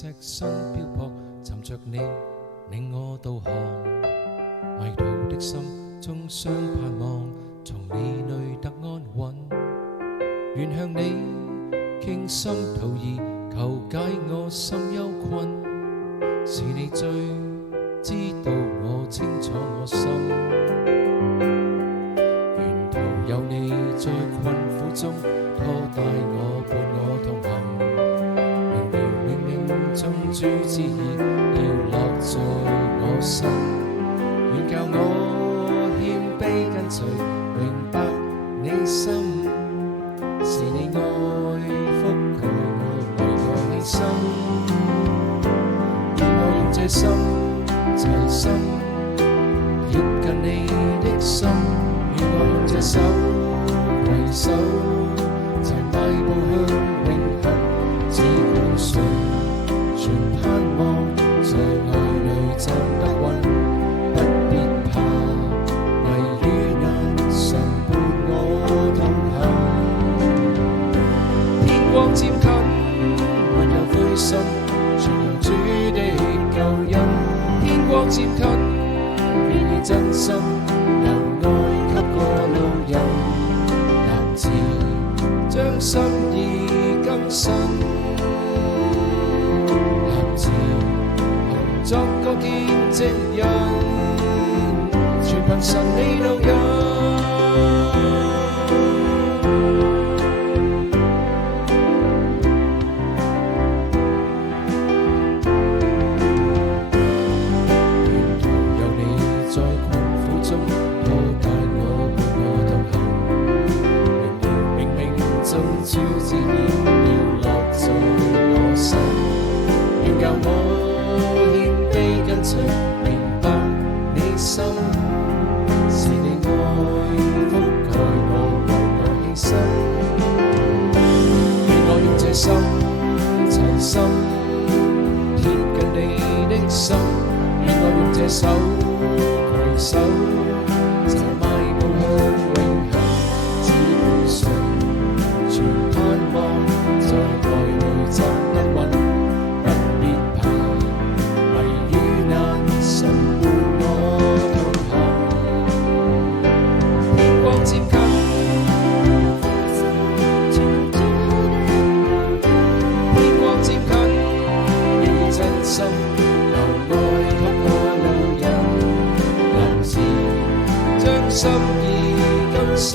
隻身漂泊，尋着你，令我導航。迷途的心終相盼望，從你裏得安穩。願向你傾心吐意，求解我心憂困。是你最知道我清楚我心，沿途有你在困苦中拖帶我伴我同行。明瞭冥冥中主旨意要落在我心，願教我謙卑跟隨，明白你心。是你愛覆蓋我，為我犧牲。願我用這心齊心貼近你的心，願我用這手攜手，齊邁步向永恆。只管信，全盼望在愛裏站得穩，不必怕危與難，神伴我同行。天光漸近，沒有灰心，傳揚主的救恩。天光漸近，願以真心留愛給個路人，立志將心意更新，立志行作個見證人，全憑神你導引。主旨意要落在我心，願教我謙卑跟隨，明白你心。是你愛覆蓋我，為我犧牲。願我用這心齊心貼近你的心，願我用這手攜手，齊邁步向永恆。只管信，全盼望在愛裏站得穩，不必怕危與難，神伴我同行。天光漸近，天光漸近，願以真心留愛給我路人，立志將心意更新。